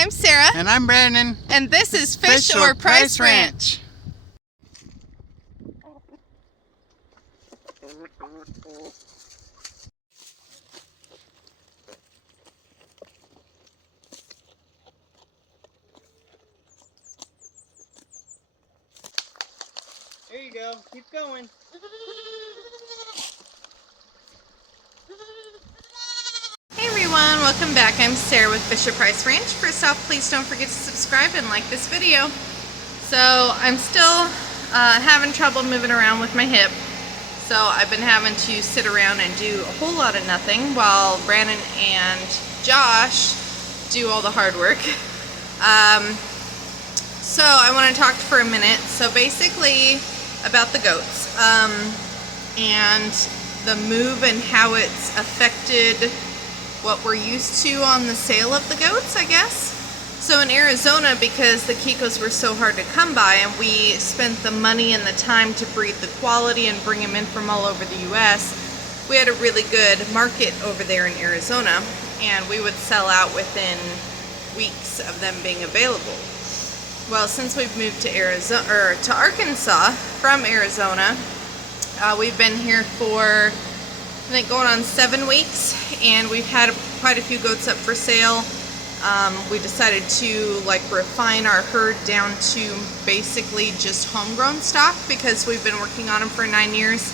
I'm Sarah. And I'm Brandon. And this is Fish or Price Ranch. There you go. Keep going. Hey everyone, welcome back. I'm Sarah with Fish or Price Ranch. First off, please don't forget to subscribe and like this video. So I'm still having trouble moving around with my hip. So I've been having to sit around and do a whole lot of nothing while Brandon and Josh do all the hard work. So I want to talk for a minute. So basically about the goats and the move and how it's affected what we're used to on the sale of the goats, I guess. So in Arizona, because the Kikos were so hard to come by and we spent the money and the time to breed the quality and bring them in from all over the US, we had a really good market over there in Arizona, and we would sell out within weeks of them being available. Well, since we've moved to Arizona, or to Arkansas from Arizona, we've been here for, I think, going on 7 weeks, and we've had quite a few goats up for sale. We decided to refine our herd down to basically just homegrown stock because we've been working on them for 9 years,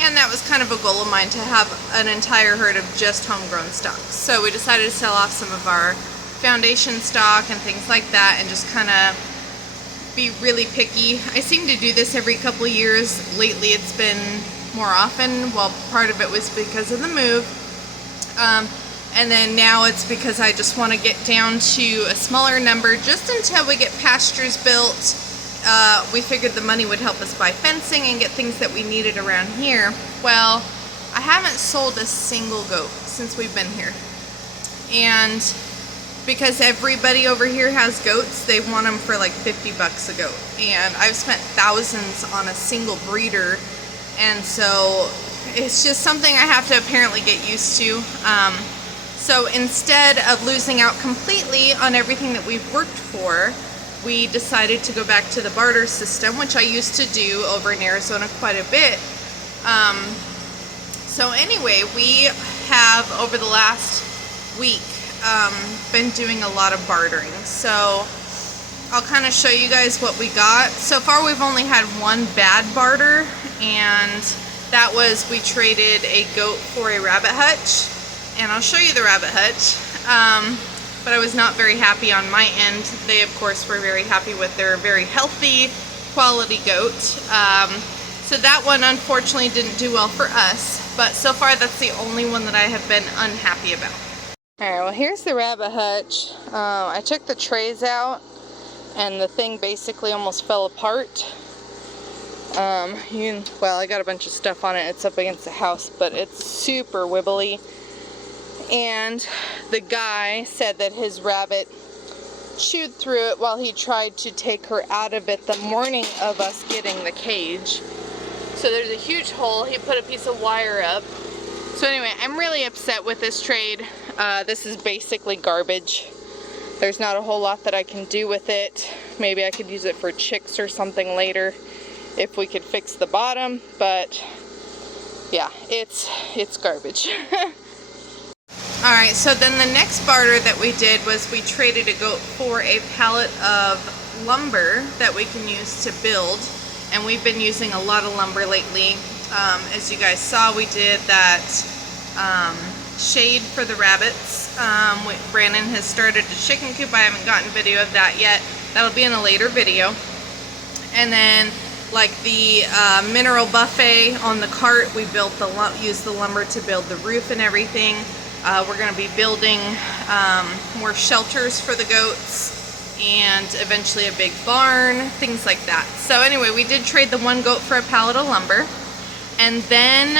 and that was kind of a goal of mine, to have an entire herd of just homegrown stock. So we decided to sell off some of our foundation stock and things like that and just kind of be really picky. I seem to do this every couple of years. Lately it's been more often. Well, part of it was because of the move, and then now it's because I just want to get down to a smaller number just until we get pastures built. We figured the money would help us buy fencing and get things that we needed around here. Well, I haven't sold a single goat since we've been here, and because everybody over here has goats, they want them for like 50 bucks a goat, and I've spent thousands on a single breeder, and so it's just something I have to apparently get used to. So instead of losing out completely on everything that we've worked for, we decided to go back to the barter system, which I used to do over in Arizona quite a bit. So anyway, we have over the last week been doing a lot of bartering. So I'll kind of show you guys what we got. So far we've only had one bad barter, and that was we traded a goat for a rabbit hutch, and I'll show you the rabbit hutch. But I was not very happy on my end. They of course were very happy with their very healthy quality goat. So that one unfortunately didn't do well for us, but so far that's the only one that I have been unhappy about. Alright, well here's the rabbit hutch. I took the trays out and the thing basically almost fell apart. Well, I got a bunch of stuff on it. It's up against the house, but it's super wibbly. And the guy said that his rabbit chewed through it while he tried to take her out of it the morning of us getting the cage. So there's a huge hole. He put a piece of wire up. So anyway, I'm really upset with this trade. This is basically garbage. There's not a whole lot that I can do with it. Maybe I could use it for chicks or something later if we could fix the bottom, but yeah, it's garbage. Alright, so then the next barter that we did was we traded a goat for a pallet of lumber that we can use to build, and we've been using a lot of lumber lately. As you guys saw, we did that shade for the rabbits. Brandon has started a chicken coop. I haven't gotten video of that yet. That'll be in a later video. And then like the mineral buffet on the cart, we used the lumber to build the roof and everything. We're going to be building more shelters for the goats and eventually a big barn, things like that. So anyway, we did trade the one goat for a pallet of lumber. And then,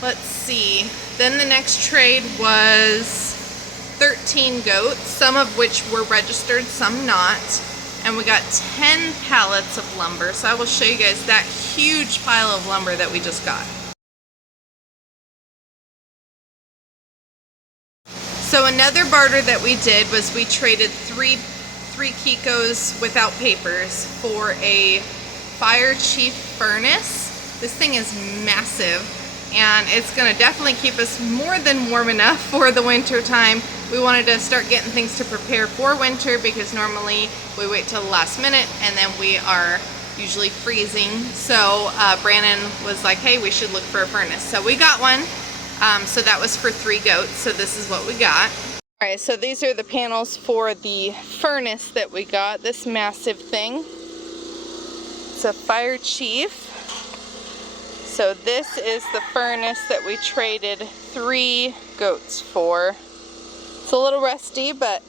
let's see, then the next trade was 13 goats, some of which were registered, some not. And we got 10 pallets of lumber. So I will show you guys that huge pile of lumber that we just got. So another barter that we did was we traded three Kikos without papers for a Fire Chief furnace. This thing is massive, and it's gonna definitely keep us more than warm enough for the winter time. We wanted to start getting things to prepare for winter because normally we wait till the last minute and then we are usually freezing. So Brandon was like, hey, we should look for a furnace. So we got one. So that was for 3 goats. So this is what we got. All right, so these are the panels for the furnace that we got, this massive thing. It's a Fire Chief. So this is the furnace that we traded 3 goats for. It's a little rusty, but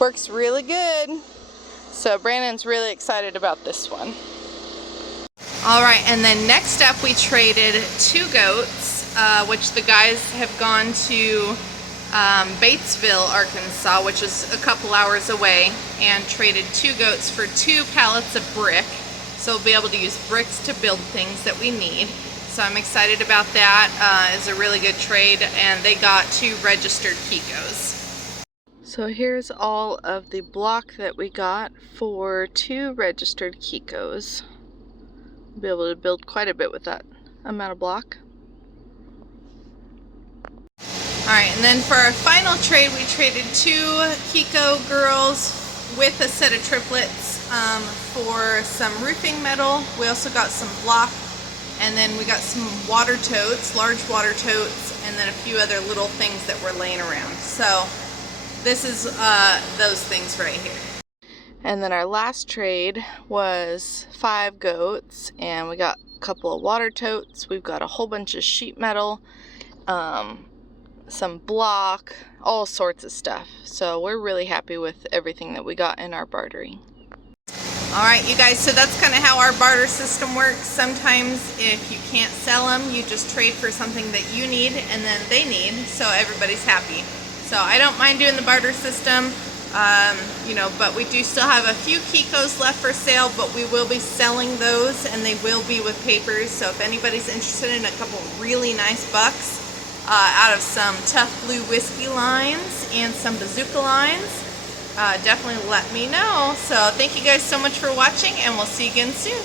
works really good. So Brandon's really excited about this one. All right, and then next up we traded 2 goats, which the guys have gone to Batesville, Arkansas, which is a couple hours away, and traded 2 goats for 2 pallets of brick. So we'll be able to use bricks to build things that we need. So I'm excited about that. It's a really good trade, and they got 2 registered Kikos. So here's all of the block that we got for 2 registered Kikos. We'll be able to build quite a bit with that amount of block. Alright, and then for our final trade, we traded 2 Kiko girls with a set of triplets for some roofing metal. We also got some block, and then we got some water totes, large water totes, and then a few other little things that were laying around. So this is those things right here. And then our last trade was 5 goats, and we got a couple of water totes. We've got a whole bunch of sheet metal, some block, all sorts of stuff. So we're really happy with everything that we got in our bartering. Alright, you guys, so that's kind of how our barter system works. Sometimes if you can't sell them, you just trade for something that you need and then they need, so everybody's happy. So I don't mind doing the barter system, you know, but we do still have a few Kikos left for sale, but we will be selling those, and they will be with papers. So if anybody's interested in a couple really nice bucks out of some Tough Blue whiskey lines and some Bazooka lines, definitely let me know. So thank you guys so much for watching, and we'll see you again soon.